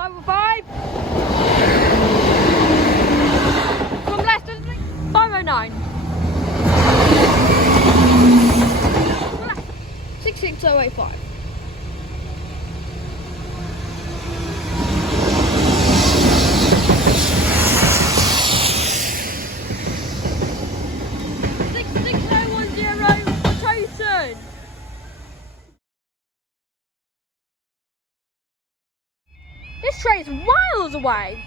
505. From Leicester, 509. 66085. This train's miles away.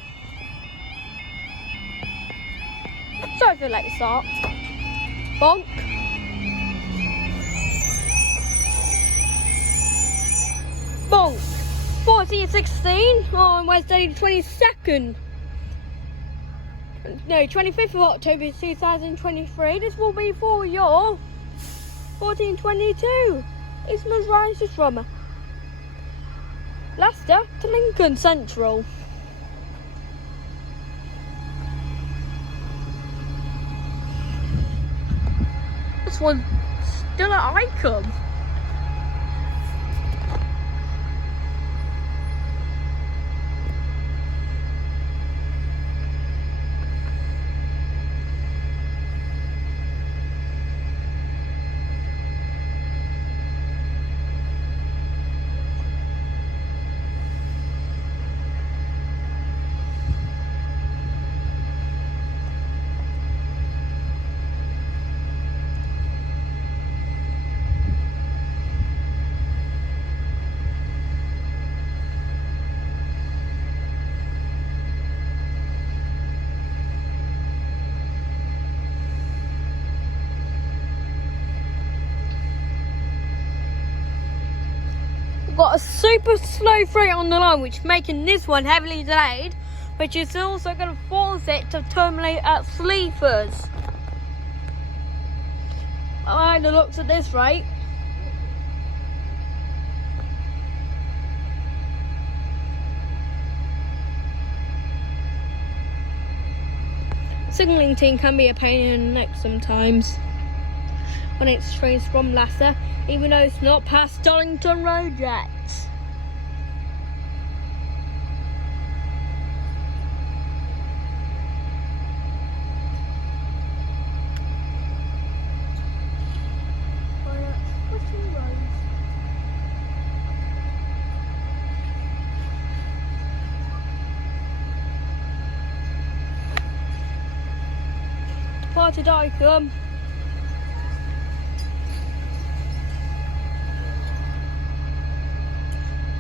Sorry for the late start. Bonk. Bonk. 14:16 on Wednesday the 22nd. No, 25th of October 2023. This will be for your 1422. Eastman's rises from Leicester to Lincoln Central. This one's still at Icon. Got a super slow freight on the line, which is making this one heavily delayed, which is also going to force it to terminate at Sleaford. I like the looks at this rate. Signalling team can be a pain in the neck sometimes when it's trains from Leicester, even though it's not past Darlington Road yet. Departed Icon.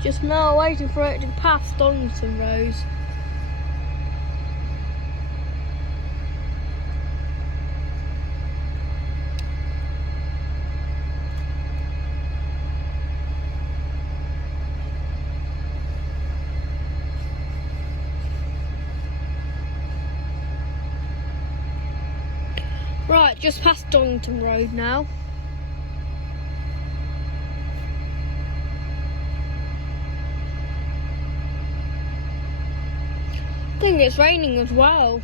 Just now waiting for it to pass Donington Road. Right, just past Donington Road now. I think it's raining as well.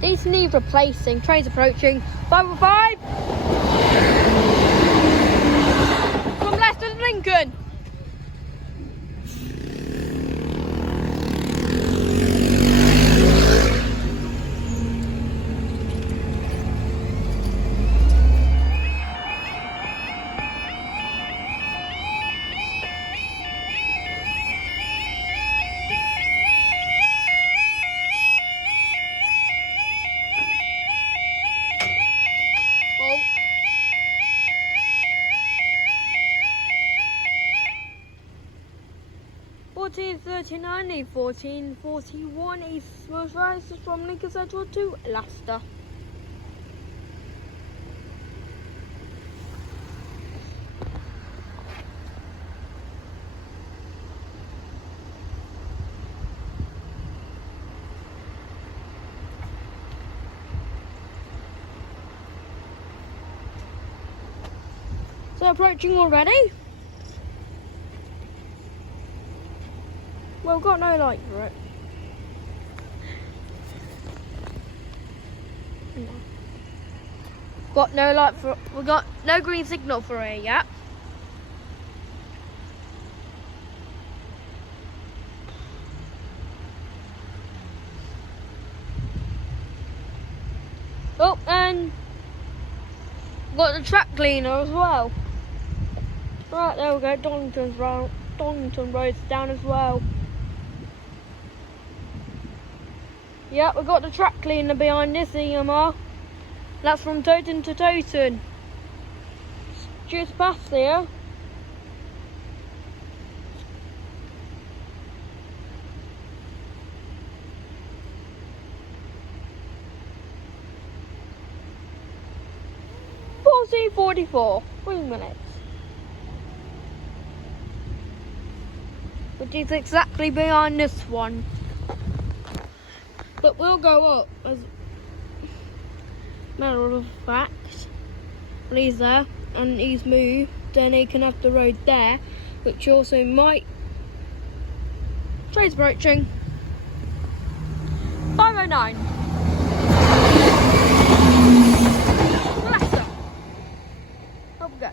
These need replacing. Trains approaching. 505. From Leicester to Lincoln. Oh. E1439, E1441, East West Rises from Lincoln Central to Leicester. So approaching already? Well, we've got no light for it. No. Got no light for it. We've got no green signal for it yet. Oh, and got the track cleaner as well. Right, there we go. Donington Road's down as well. Yeah, we've got the track cleaner behind this EMR. That's from Toton to Toton. Just past here. .44, 3 minutes. Which is exactly behind this one. But we'll go up as a matter of fact. When he's there and he's moved, then he can have the road there, which also might. Train's approaching. 509. Leicester. Up we go.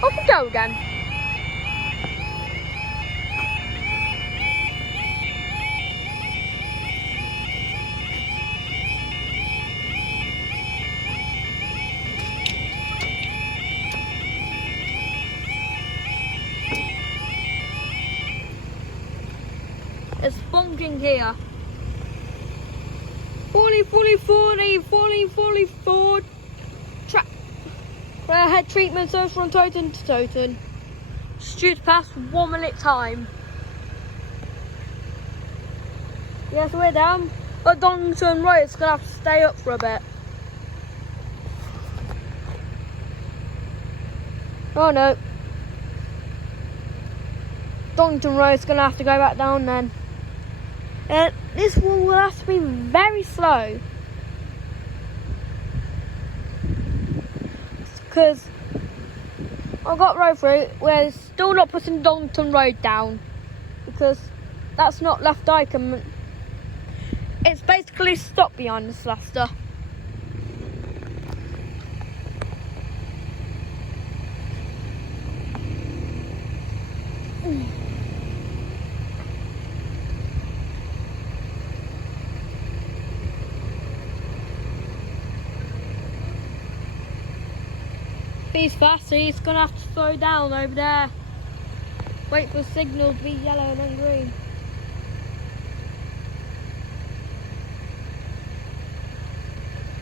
Off we go again. It's bonking here. 40, 44. Track. Head treatment so from Toton to Toton. Students past 1 minute time. Yes, we're down. But Donington Road, it's gonna have to stay up for a bit. Oh no. Donington Road's gonna have to go back down then. This one will have to be very slow. Because I've got road through, we're still not putting Donington Road down. Because that's not left icon. It's basically stopped behind this Leicester. He's faster, he's gonna have to slow down over there. Wait for signals to be yellow and then green.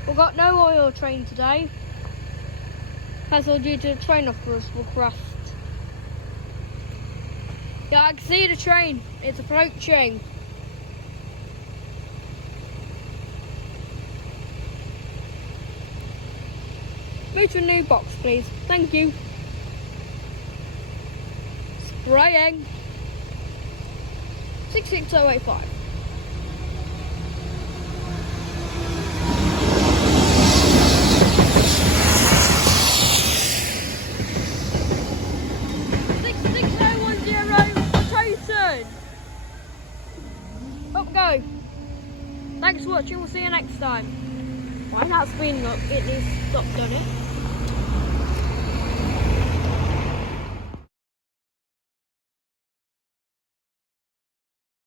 We've got no oil train today. That's all due to the train officers request. Yeah, I can see the train. It's approaching. Move to a new box, please. Thank you. Spraying. 66085. Up we go. Thanks for watching. We'll see you next time. Why not speeding up? It needs to stop, don't it?